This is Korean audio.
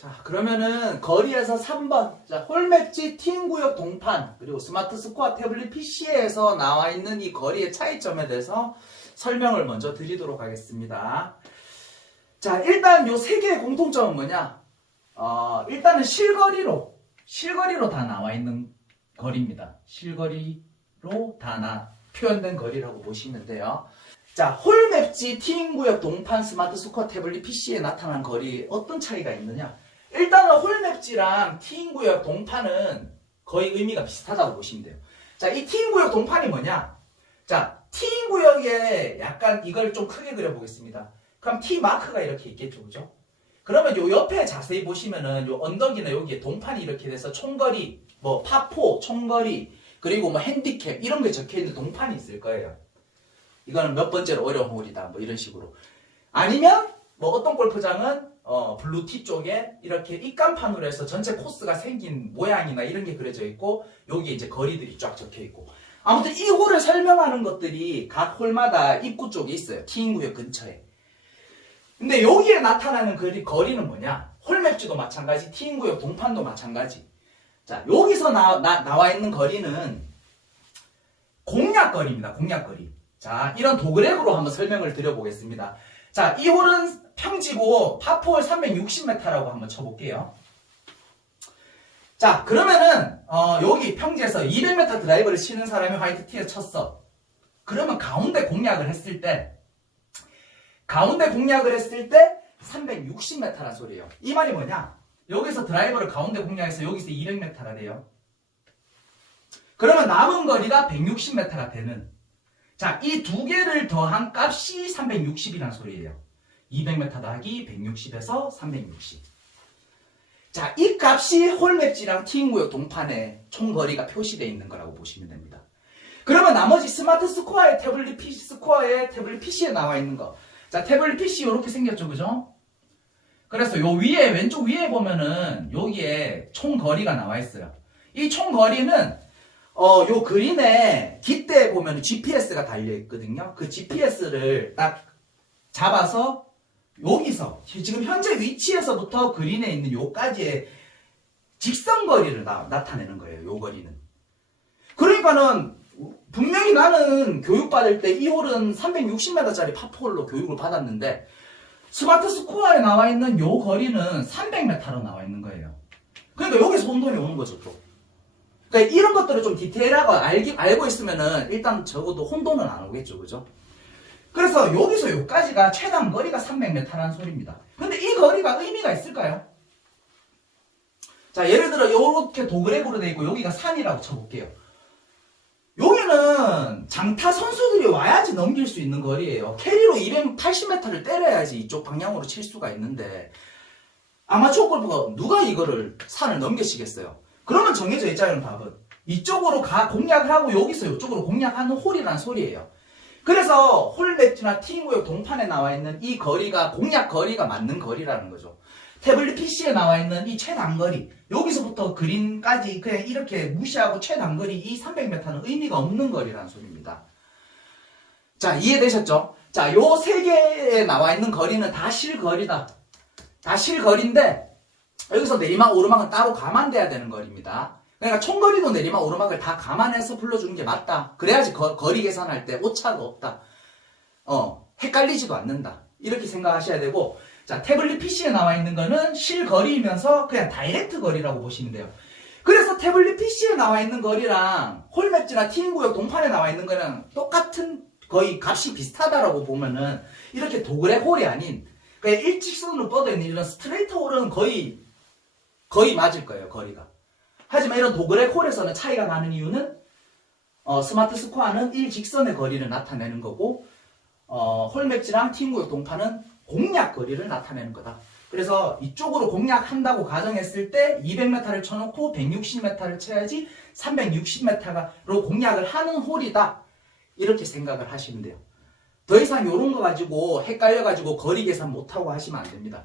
자, 그러면은 거리에서 3번. 자, 홀맵지 팀구역 동판 그리고 스마트 스코어 태블릿 PC에서 나와 있는 이 거리의 차이점에 대해서 설명을 먼저 드리도록 하겠습니다. 자, 일단 요 세 개의 공통점은 뭐냐? 어, 일단은 실거리로 실거리로 다 나와 있는 거리입니다. 실거리로 다 나, 표현된 거리라고 보시면 돼요. 자, 홀맵지 티인구역 동판 스마트 스코어 태블릿 PC에 나타난 거리 어떤 차이가 있느냐? 일단은 홀맵지랑 티인 구역 동판은 거의 의미가 비슷하다고 보시면 돼요. 자, 이 티인 구역 동판이 뭐냐? 자, 티인 구역에 약간 이걸 좀 크게 그려보겠습니다. 그럼 T 마크가 이렇게 있겠죠, 그죠? 그러면 요 옆에 자세히 보시면은 요 언덕이나 여기에 동판이 이렇게 돼서 총거리, 뭐 파포, 총거리, 그리고 뭐 핸디캡 이런 게 적혀 있는 동판이 있을 거예요. 이거는 몇 번째로 어려운 홀이다, 뭐 이런 식으로. 아니면 뭐 어떤 골프장은 어, 블루티 쪽에 이렇게 입간판으로 해서 전체 코스가 생긴 모양이나 이런 게 그려져 있고 여기에 이제 거리들이 쫙 적혀 있고 아무튼 이 홀을 설명하는 것들이 각 홀마다 입구 쪽에 있어요. 티인 구역 근처에. 근데 여기에 나타나는 거리, 거리는 뭐냐? 홀맵지도 마찬가지, 티인 구역 동판도 마찬가지. 자, 여기서 나, 나, 나와 있는 거리는 공략거리입니다. 공략거리. 자, 이런 도그렉으로 한번 설명을 드려보겠습니다. 자, 이 홀은 평지고 파포홀 360m라고 한번 쳐볼게요. 자, 그러면은 어, 여기 평지에서 200m 드라이버를 치는 사람이 화이트 티에 쳤어. 그러면 가운데 공략을 했을 때 가운데 공략을 했을 때 360m란 소리예요. 이 말이 뭐냐? 여기서 드라이버를 가운데 공략해서 여기서 200m가 돼요. 그러면 남은 거리가 160m가 되는 자, 이 두 개를 더한 값이 360이라는 소리예요. 200m 더하기 160에서 360. 자, 이 값이 홀맵지랑 티인구역 동판에 총 거리가 표시되어 있는 거라고 보시면 됩니다. 그러면 나머지 스마트 스코어의 태블릿 PC, 스코어의 태블릿 PC에 나와 있는 거. 자, 태블릿 PC 이렇게 생겼죠, 그죠? 그래서 요 위에, 왼쪽 위에 보면은 여기에 총 거리가 나와 있어요. 이 총 거리는 어, 요 그린에 깃대에 보면 GPS가 달려 있거든요. 그 GPS를 딱 잡아서 여기서 지금 현재 위치에서부터 그린에 있는 요까지의 직선 거리를 나, 나타내는 거예요. 요 거리는. 그러니까는 분명히 나는 교육받을 때 이 홀은 360m짜리 파포홀로 교육을 받았는데 스마트 스코어에 나와 있는 요 거리는 300m로 나와 있는 거예요. 그러니까 여기서 혼돈이 오는 거죠, 또. 그러니까 이런 것들을 좀 디테일하고 알기, 알고 있으면은 일단 적어도 혼돈은 안 오겠죠, 그죠? 그래서 여기서 여기까지가 최단 거리가 300m라는 소리입니다. 근데 이 거리가 의미가 있을까요? 자, 예를 들어 이렇게 도그렉으로 되어 있고 여기가 산이라고 쳐볼게요. 여기는 장타 선수들이 와야지 넘길 수 있는 거리예요. 캐리로 280m를 때려야지 이쪽 방향으로 칠 수가 있는데 아마추어 골프가 누가 이거를 산을 넘기시겠어요? 그러면 정해져 있잖아요, 답은. 이쪽으로 가 공략을 하고 여기서 이쪽으로 공략하는 홀이라는 소리예요. 그래서 홀맵지나 티인구역 동판에 나와 있는 이 거리가 공략 거리가 맞는 거리라는 거죠. 태블릿 PC에 나와 있는 이 최단거리 여기서부터 그린까지 그냥 이렇게 무시하고 최단거리 이 300m는 의미가 없는 거리라는 소리입니다. 자 이해되셨죠? 자요 세 개에 나와 있는 거리는 다 실거리다. 다 실거리인데 여기서 내리막 오르막은 따로 감안돼야 되는 거리입니다. 그러니까 총거리도 내리막 오르막을 다 감안해서 불러주는 게 맞다. 그래야지 거, 리 계산할 때 오차가 없다. 어, 헷갈리지도 않는다. 이렇게 생각하셔야 되고, 자, 태블릿 PC에 나와 있는 거는 실거리이면서 그냥 다이렉트 거리라고 보시면 돼요. 그래서 태블릿 PC에 나와 있는 거리랑 홀맵지나 티인구역 동판에 나와 있는 거는 똑같은 거의 값이 비슷하다라고 보면은 이렇게 도그렉 홀이 아닌 그냥 일직선으로 뻗어 있는 이런 스트레이트 홀은 거의 거의 맞을 거예요, 거리가. 하지만 이런 도그렉 홀에서는 차이가 나는 이유는 어, 스마트 스코어는 일직선의 거리를 나타내는 거고 어, 홀맵지랑 팀구역 동판은 공략 거리를 나타내는 거다. 그래서 이쪽으로 공략한다고 가정했을 때 200m를 쳐놓고 160m를 쳐야지 360m로 공략을 하는 홀이다. 이렇게 생각을 하시면 돼요. 더 이상 이런 거 가지고 헷갈려가지고 거리 계산 못하고 하시면 안 됩니다.